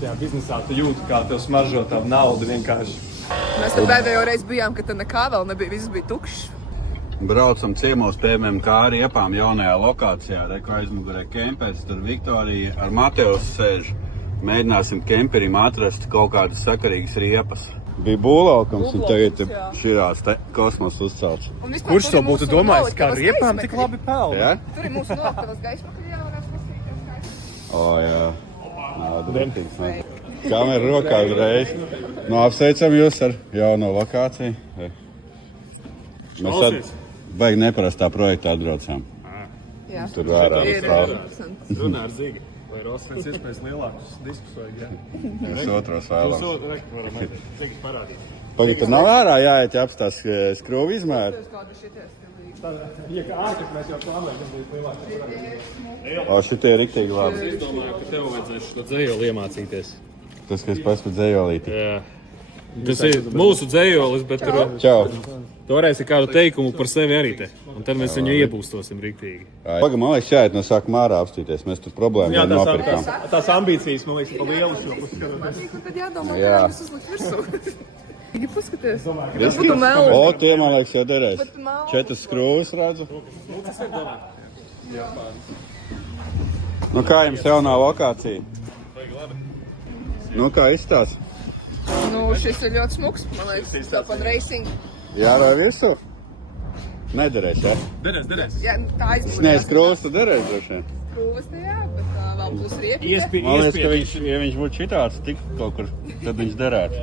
šitajā biznesā, tu jūti, kā tev smaržo tā nauda vienkārši. Mēs te pēdējo reizi bijām, kad te nekā vēl nebija, viss bija tukšs. Braucam ciemos pie kā riepām jaunajā lokācijā, reko aizmugurē kempers, tur Viktorija ar Mateus sēž. Mēģināsim kemperim atrast kaut kādas sakarīgas riepas. Bija būvlaukums un tagad širās te kosmos uzcelts. Kurš to būtu domājis, kā riepām tik labi pelna? Ja? Tur ir mūsu nolaiktavas gaisma, kad jāvarās pasīties. O, jā. Nāda rītīgs. Kamera rokā uzreiz. Nu, apsveicam jūs ar jauno lokāciju. Mēs tad baigi neparastā projektā atbraucām. Jā. Tur vērā stāv. Runā ar Zigu. Vai Rosvens iespējas lielākus diskus vajag, jā? Jūs otros vēlams. Jūs varam Zigas parādīt. Pagad, tur nav ārā jāiet apstās skrūvi izmēri. Ja kā ārkārt mēs jau plānojam, kad būs lielāks. O, šitie ir riktīgi labi. Es domāju, ka tev vajadzēs šo dzējoli iemācīties. Tas, kas pats pat dzējolīti. Jā. Tas ir mūsu dzējolis, bet tur... Čau. Tu varēsi kādu teikumu par sevi arī te. Un tad mēs viņu iebūstosim riktīgi. Pagad, man liekas, jāiet no sākuma ārā apstīties. Mēs tur problēmu Jā, nopirkām. tās ambīcijas, man liekas, pa lielas jau paskatoties. Tad jādomā, Jā. kā mēs uzlikt virsū. Viņi paskaties. Tas būtu melu. O, tie, man liekas, jau derēs. Bet melna. 4 skrūvis redzu. Nu, kā jums jaunā lokācija? Nu, kā izstās? Nu, šis ir ļoti smuks, man liekas, tāpat racing. Jārāj visu? Nederēs, ja? Derēs. Jā, tā aizmugurē. Nē, skrūvis tu derēs, droši vien. Skrūves te jā, bet vēl plus riepi. Man liekas, ka viņš, ja viņš būtu šitāds tik kaut kur, tad viņš derētu.